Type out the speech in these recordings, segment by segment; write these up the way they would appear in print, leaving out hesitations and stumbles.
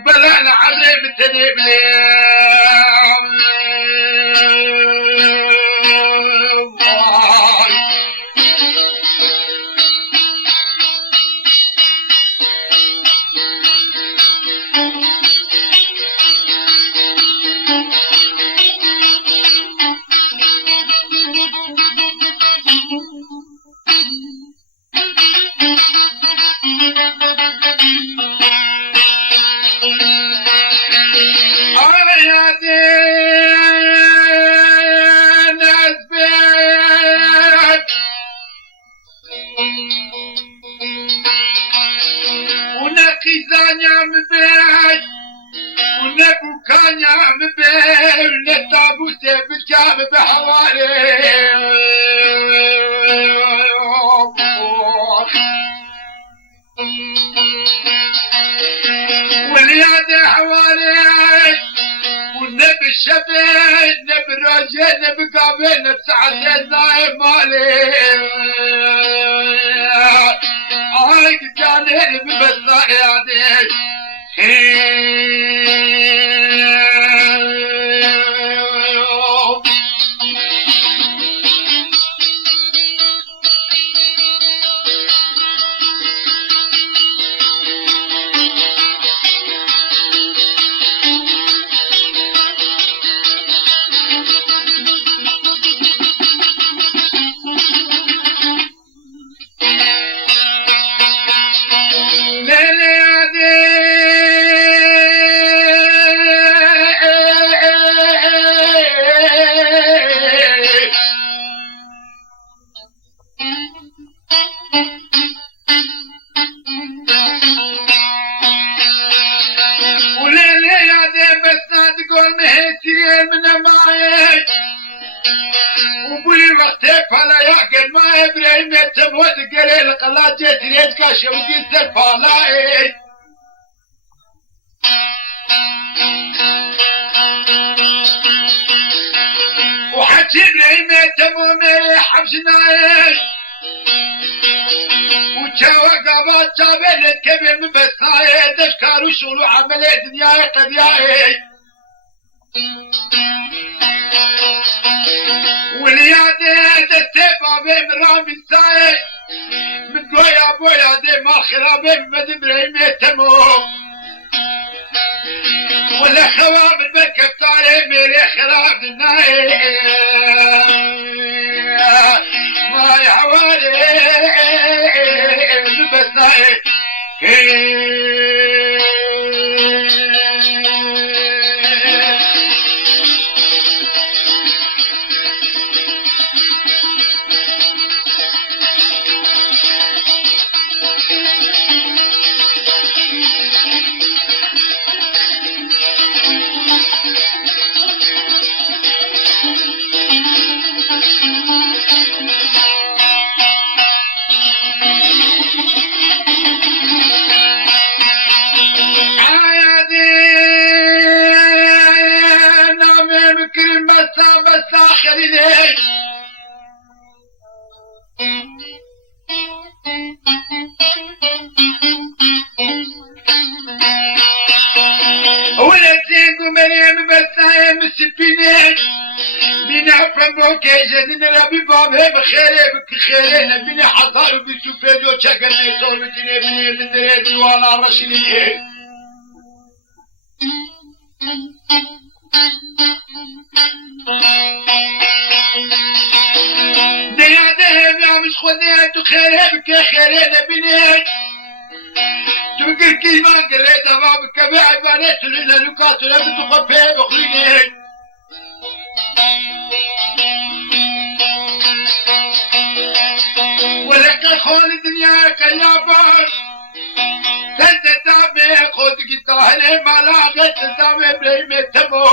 وبلا العظيم تنبلي واليد حواليك والنبي الشبيه النبي الرجال النبي قابلنا بساعتين نايم مالي كان هلبي بس يعني شلو عملية دنياي قدياي واليادي دستيبا بهم رامي ساي من قويا بويا دي ما خرابي من ابراهيم يتمو ولا خواب البكة بتاعي ميري خراب الناي ما يحوالي ببسناي بني حصار بسوبيدو تشكل يصور بتني بني للدريد وانا رشلي ديا ديم يا مش خديت خيرك خيرين بني تقول كلمة قريت بابك بعبانات للوكات لم تخفي بخليني خول الدنيا كيابان سنت دامي خود قطاهني ملاغت دامي بريمي تمو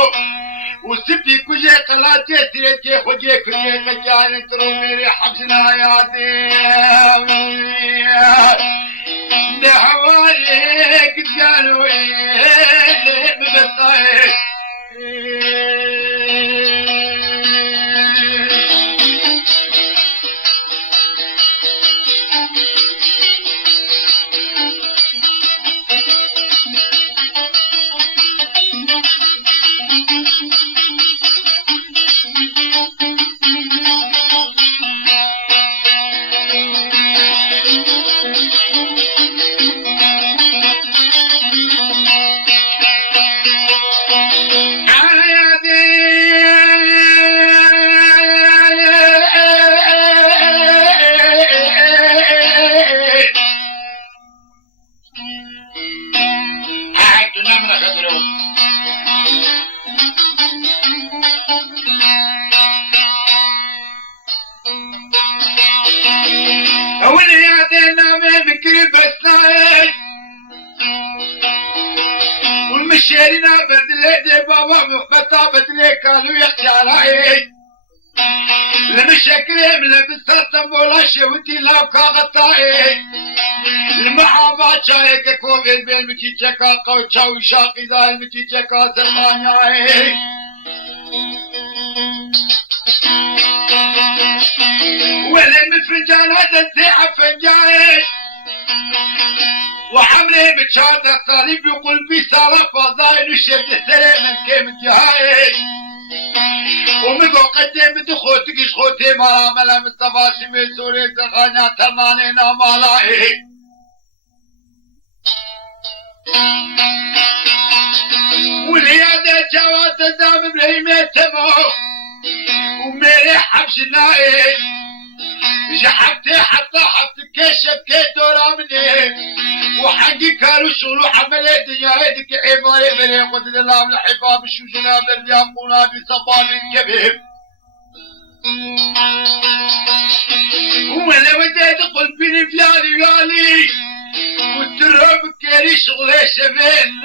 وسبي كجي قلاتي تريتي خجي كجي مجاني ترو ميري حبسنا يا ديم نحوالي قدانو ببساي ديرنا بدلي دي بابا مخبطة بدلي قالوا يختاري لمشاكل لبسات تنبولا شوتي لاو كاغطائي المحابا شايك كوبين بين متيجكا قوشا وشاقي ذا المتيجكا زمانياي ولي مفرجان هذا الزيحة فنجاي وحملي متشاردة صليب يقول بي صلاة فضايل وشد سري من كيم انتهاي ومقو قدم دخوتك شخوتي مالا ملا مصطفى شمي سوري تغانيا تمانينا مالاي والعيادة جواد دام ابراهيم يتمو وميري حبشناي جحبتي حتى حتى كشف كي دورا مني وحقي كانوا شغلوا عملية دنيا هيدك عبارة بلي قدر الله من الحباب الشوشنا باليامونا بصبان الكبير ولا وديت قلبي فيالي يالي والتراب كاري شغلي شبين